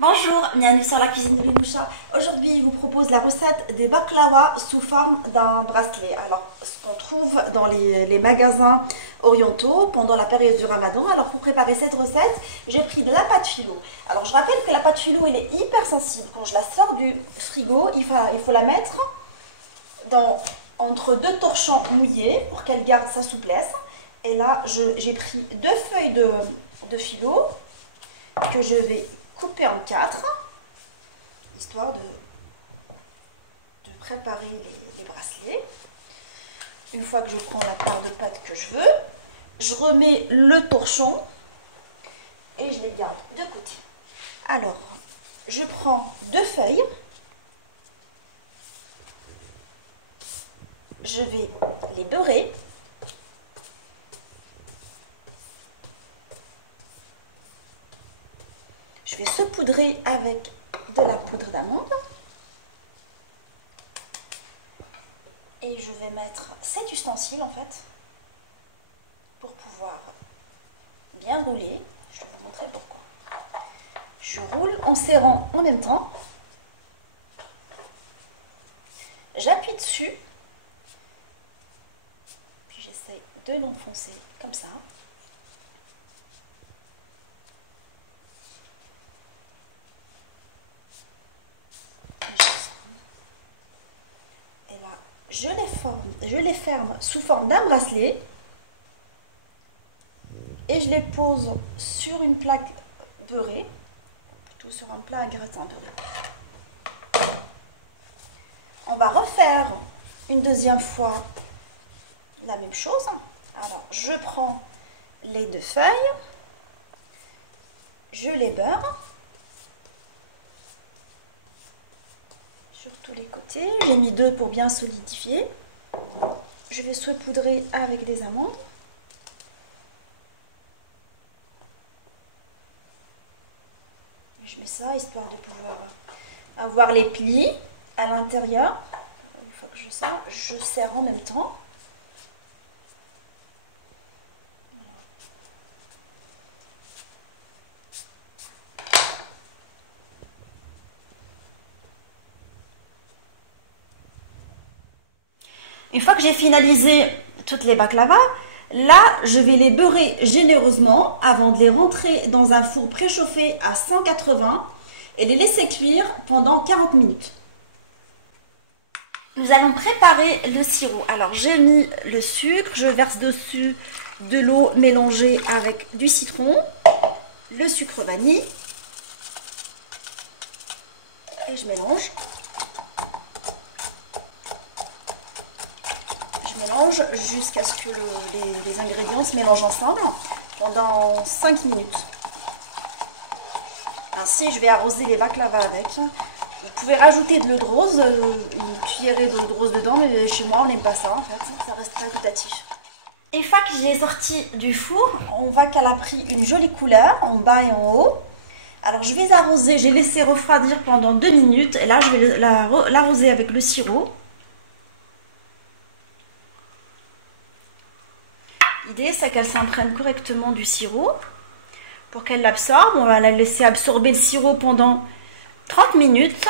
Bonjour, bienvenue sur la cuisine de Linoucha. Aujourd'hui, je vous propose la recette des baklava sous forme d'un bracelet. Alors, ce qu'on trouve dans les magasins orientaux pendant la période du Ramadan. Alors, pour préparer cette recette, j'ai pris de la pâte philo. Alors, je rappelle que la pâte philo, elle est hyper sensible. Quand je la sors du frigo, il faut la mettre entre deux torchons mouillés pour qu'elle garde sa souplesse. Et là, j'ai pris deux feuilles de philo que je vais couper en 4, histoire de préparer les bracelets. Une fois que je prends la part de pâte que je veux, je remets le torchon et je les garde de côté. Alors, je prends deux feuilles, je vais les beurrer. Je vais saupoudrer avec de la poudre d'amande. Et je vais mettre cet ustensile en fait pour pouvoir bien rouler. Je vais vous montrer pourquoi. Je roule en serrant en même temps. J'appuie dessus. Puis j'essaie de l'enfoncer comme ça. Je les ferme sous forme d'un bracelet et je les pose sur une plaque beurrée, plutôt sur un plat à gratin beurré. On va refaire une deuxième fois la même chose. Alors, je prends les deux feuilles, je les beurre sur tous les côtés. J'ai mis deux pour bien solidifier. Je vais saupoudrer avec des amandes. Je mets ça histoire de pouvoir avoir les plis à l'intérieur. Une fois que je serre en même temps. Une fois que j'ai finalisé toutes les baklavas, là, je vais les beurrer généreusement avant de les rentrer dans un four préchauffé à 180 et les laisser cuire pendant 40 minutes. Nous allons préparer le sirop. Alors, j'ai mis le sucre, je verse dessus de l'eau mélangée avec du citron, le sucre vanille et je mélange. Mélange jusqu'à ce que les ingrédients se mélangent ensemble pendant 5 minutes. Ainsi, je vais arroser les baklavas avec. Vous pouvez rajouter de l'eau de rose, une cuillerée d'eau de rose dedans, mais chez moi, on n'aime pas ça en fait, ça reste très gustatif. Une fois que je l'ai sorti du four, on voit qu'elle a pris une jolie couleur en bas et en haut. Alors, je vais arroser, j'ai laissé refroidir pendant 2 minutes, et là, je vais l'arroser avec le sirop. L'idée, c'est qu'elle s'imprègne correctement du sirop. Pour qu'elle l'absorbe, on va la laisser absorber le sirop pendant 30 minutes.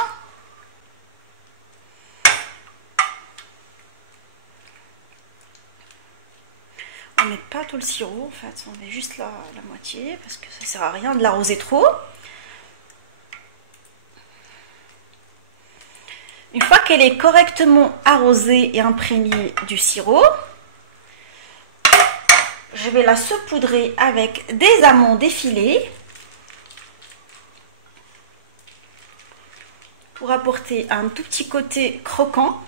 On ne met pas tout le sirop, en fait, on met juste la moitié, parce que ça ne sert à rien de l'arroser trop. Une fois qu'elle est correctement arrosée et imprégnée du sirop, je vais la saupoudrer avec des amandes effilées pour apporter un tout petit côté croquant.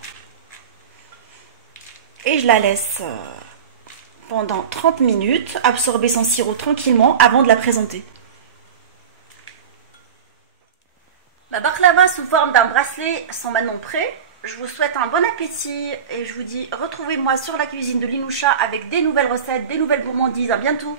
Et je la laisse pendant 30 minutes absorber son sirop tranquillement avant de la présenter. Ma baklava sous forme d'un bracelet sont maintenant prêts. Je vous souhaite un bon appétit et je vous dis retrouvez-moi sur la cuisine de Linoucha avec des nouvelles recettes, des nouvelles gourmandises. À bientôt!